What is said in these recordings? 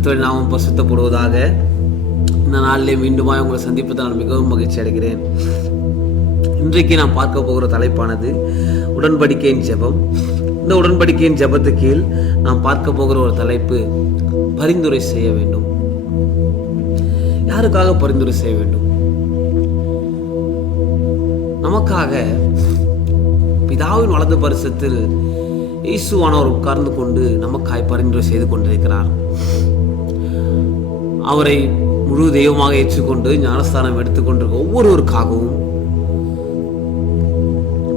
கர்த்தருடைய நாமம் பரிசுத்தப்படுவதாக. இந்த நாளிலே மீண்டுமாய் உங்களை சந்திப்பதை நான் மிகவும் மகிழ்ச்சி அடைகிறேன். இன்றைக்கு நான் பார்க்க போகிற தலைப்பானது உடன்படிக்கையின் ஜெபம். இந்த உடன்படிக்கையின் ஜெபத்து கீழ் நாம் பார்க்க போகிற ஒரு தலைப்பு பரிந்துரை செய்ய வேண்டும். யாருக்காக பரிந்துரை செய்ய வேண்டும்? நமக்காக பிதாவின் வலது பரிசத்தில் இயேசுவானவர் உட்கார்ந்து கொண்டு நமக்காய் பரிந்துரை செய்து கொண்டிருக்கிறார். அவரை முழு தெய்வமாக ஏற்றுக்கொண்டு ஞானஸ்தானம் எடுத்துக்கொண்டிருக்க ஒவ்வொருவருக்காகவும்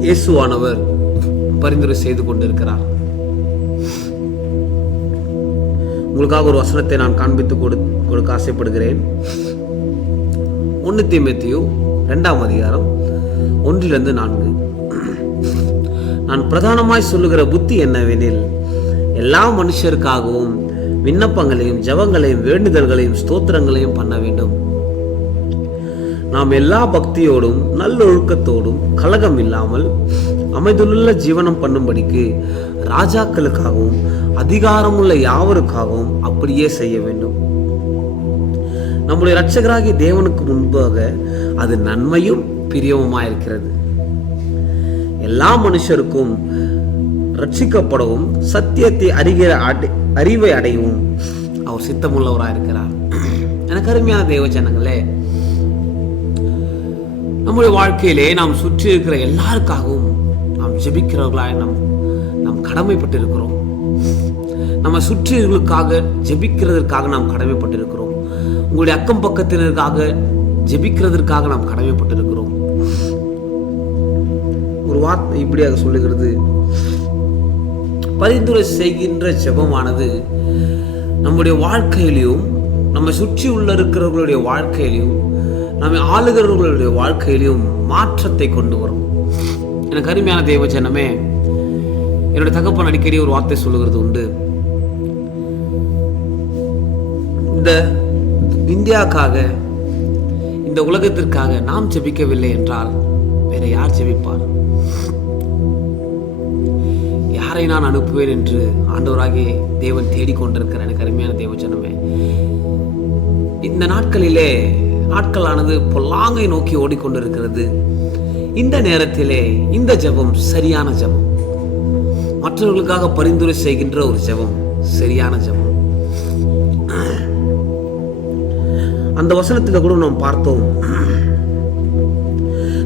இயேசுவானவர் பரிந்துரை செய்து கொண்டிருக்கிறார். உங்களுக்காக ஒரு வசனத்தை நான் காண்பித்து கொடுக்க ஆசைப்படுகிறேன். 1 தீமோத்தேயு 2ஆம் அதிகாரம் 1-4. நான் பிரதானமாய் சொல்லுகிற புத்தி என்னவெனில், எல்லா மனுஷருக்காகவும் விண்ணப்பங்களையும் ஜெபங்களையும் வேண்டுதல்களையும் ஸ்தோத்திரங்களையும் பண்ண வேண்டும். நாம் எல்லா பக்தியோடும் நல்லொழுக்கத்தோடும் கலகம் இல்லாமல் அமைதியுள்ள ஜீவனம் பண்ணும்படிக்கு ராஜாக்களுக்காகவும் அதிகாரமுள்ள யாவருக்காகவும் அப்படியே செய்ய வேண்டும். நம்முடைய இரட்சகராகிய தேவனுக்கு முன்பாக அது நன்மையும் பிரியவுமாயிருக்கிறது. எல்லா மனுஷருக்கும் ரட்சிக்கப்படவும் சத்தியத்தை அறிவை அடையவும் அவர் சித்தமுள்ளவராக இருக்கிறார். எனக்கு அருமையான தேவ ஜனங்களே, நம்முடைய வாழ்க்கையிலே நாம் சுற்றி இருக்கிற எல்லாருக்காகவும் நாம் ஜெபிக்கிறவர்களாய் நாம் கடமைப்பட்டிருக்கிறோம். நம்ம சுற்றிகளுக்காக ஜெபிக்கிறதற்காக நாம் கடமைப்பட்டிருக்கிறோம். உங்களுடைய அக்கம் பக்கத்தினருக்காக ஜெபிக்கிறதற்காக நாம் கடமைப்பட்டிருக்கிறோம். ஒரு வார்த்தை இப்படியாக சொல்லுகிறது, பரிந்துரை செய்கின்ற ஜெபமானது நம்முடைய வாழ்க்கையிலையும் நம்மை சுற்றி உள்ள இருக்கிறவர்களுடைய வாழ்க்கையிலையும் நம்மை ஆளுகிறவர்களுடைய வாழ்க்கையிலையும் மாற்றத்தை கொண்டு வரும். எனக்கு அருமையான தேவ ஜனமே, என்னுடைய தகப்பன் அடிக்கடி ஒரு வார்த்தை சொல்லுகிறது உண்டு. இந்த இந்தியாவுக்காக, இந்த உலகத்திற்காக நாம் ஜெபிக்கவில்லை என்றால் வேற யார் ஜெபிப்பார்? யாரை நான் அனுப்புவேன் என்று ஆண்டவராகிய தேவன் தேடிக்கொண்டிருக்கிறார். எனக்கு அருமையான தேவ ஜனமே, இந்த நாட்களானது பொல்லாங்கை நோக்கி ஓடிக்கொண்டிருக்கிறது. இந்த நேரத்திலே இந்த ஜெபம் சரியான ஜெபம், மற்றவர்களுக்காக பரிந்துரை செய்கின்ற ஒரு ஜெபம், சரியான ஜெபம். அந்த வசனத்தில் கூட நாம் பார்த்தோம்,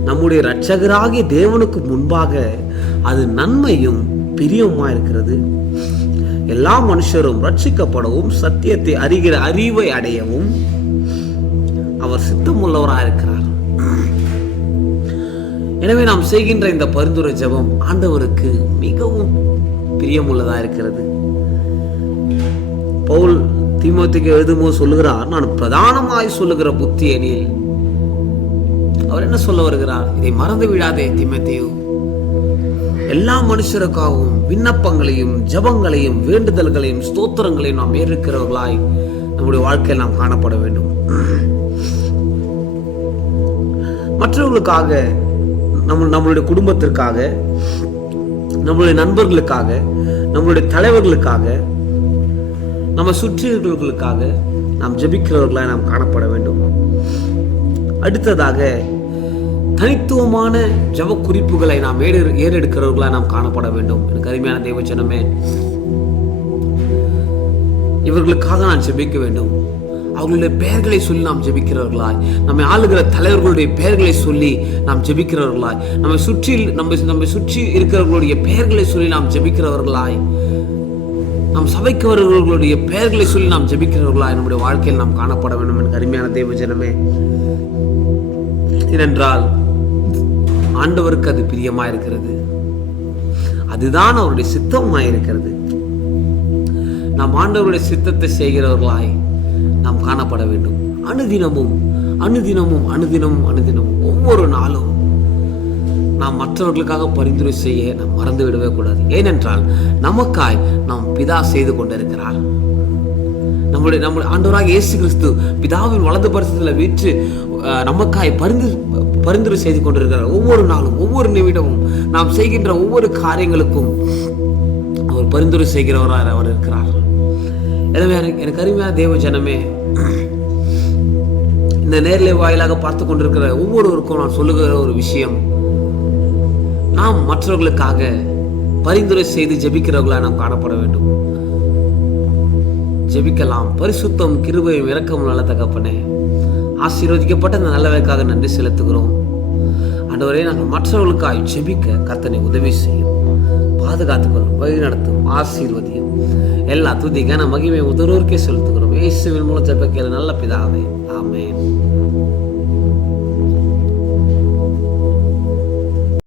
நம்முடைய இரட்சகராகிய தேவனுக்கு முன்பாக அது நன்மையும் பிரியமா இருக்கிறது. எல்லா மனுஷரும் ரட்சிக்கப்படவும் சத்தியத்தை அறிவை அடையவும் அவர் சித்தமுள்ளவராக இருக்கிறார். எனவே நாம் செய்கின்ற இந்த பரிந்துரை ஜெபம் ஆண்டவருக்கு மிகவும் பிரியமுள்ளதாக இருக்கிறது. பவுல் தீமோத்தேயுக்கு எழுதும்போது சொல்லுகிறார், நான் பிரதானமாய் சொல்லுகிற புத்தி எனில். அவர் என்ன சொல்ல வருகிறார்? இதை மறந்து விடாதே தீமோத்தேயு, எல்லா மனுஷருக்காகவும் விண்ணப்பங்களையும் ஜெபங்களையும் வேண்டுதல்களையும் ஸ்தோத்திரங்களையும் நாம் ஏற்கிறவர்களாய் நம்முடைய வாழ்க்கையில் நாம் காணப்பட வேண்டும். மற்றவர்களுக்காக, நம்மளுடைய குடும்பத்திற்காக, நம்மளுடைய நண்பர்களுக்காக, நம்மளுடைய தலைவர்களுக்காக, நம்ம சுற்றியவர்களுக்காக நாம் ஜெபிக்கிறவர்களாய் நாம் காணப்பட வேண்டும். அடுத்ததாக தனித்துவமான ஜெப குறிப்புகளை நாம் ஏறெடுக்கிறவர்களாக நாம் காணப்பட வேண்டும். எனக்கு அருமையான தேவ ஜனமே, இவர்களுக்காக நான் ஜெபிக்க வேண்டும். அவர்களுடைய பெயர்களை சொல்லி நாம் ஜெபிக்கிறவர்களாய், நம்மை ஆளுகிற தலைவர்களுடைய பெயர்களை சொல்லி நாம் ஜெபிக்கிறவர்களாய், நம்மை சுற்றி இருக்கிறவர்களுடைய பெயர்களை சொல்லி நாம் ஜெபிக்கிறவர்களாய், நம் சபைக்கு வருகிறவர்களுடைய பெயர்களை சொல்லி நாம் ஜெபிக்கிறவர்களாய் நம்முடைய வாழ்க்கையில் நாம் காணப்பட வேண்டும். எனக்கு அருமையான தேவ ஜனமே, ஏனென்றால் ஆண்டவருக்கு அது பிரியமாயிருக்கிறது, அதுதான் அவருடைய சித்தமாயிருக்கிறது. நாம் ஆண்டவருடைய சித்தத்தை செய்கிறவர்களாய் நாம் காணப்பட வேண்டும். அனுதினமும் ஒவ்வொரு நாளும் நாம் மற்றவர்களுக்காக பரிந்துரை செய்ய நாம் மறந்து விடவே கூடாது. ஏனென்றால் நமக்காய் நாம் பிதா செய்து கொண்டிருக்கிறார். நம்முடைய ஆண்டவராகிய இயேசு கிறிஸ்து பிதாவின் வலது பரிசத்தில் வீற்று நமக்காய் பரிந்துரை செய்து கொண்டிருக்கிறார். ஒவ்வொரு நாளும் ஒவ்வொரு நிமிடமும் நாம் செய்கின்ற ஒவ்வொரு காரியங்களுக்கும் அவர் பரிந்துரை செய்கிறவராக அவர் இருக்கிறார். எனவே எனக்கு அருமையான தேவ ஜனமே, இந்த நேர்லை வாயிலாக பார்த்து கொண்டிருக்கிற ஒவ்வொருவருக்கும் நான் சொல்லுகிற ஒரு விஷயம், நாம் மற்றவர்களுக்காக பரிந்துரை செய்து ஜெபிக்கிறவர்களாக நாம் காணப்பட வேண்டும். ஜெபிக்கலாம். பரிசுத்தம் கிருபையும் இரக்கமும் நல்ல தகப்பனே, ஆசீர்வதிக்கப்பட்ட இந்த நல்லவைக்காக நன்றி செலுத்துகிறோம். ஆண்டவரே, நாங்கள் மற்றவர்களுக்காக ஜெபிக்க கர்த்தனை உதவி செய்யும், பாதுகாத்துக்கொள்ளும், வழி நடத்தும், ஆசீர்வதியும். எல்லா துதி கன மகிமை முதல்வருக்கே செலுத்துகிறோம். இயேசுவின் மூலம் ஜெப கேளு நல்ல பிதாவே, ஆமென்.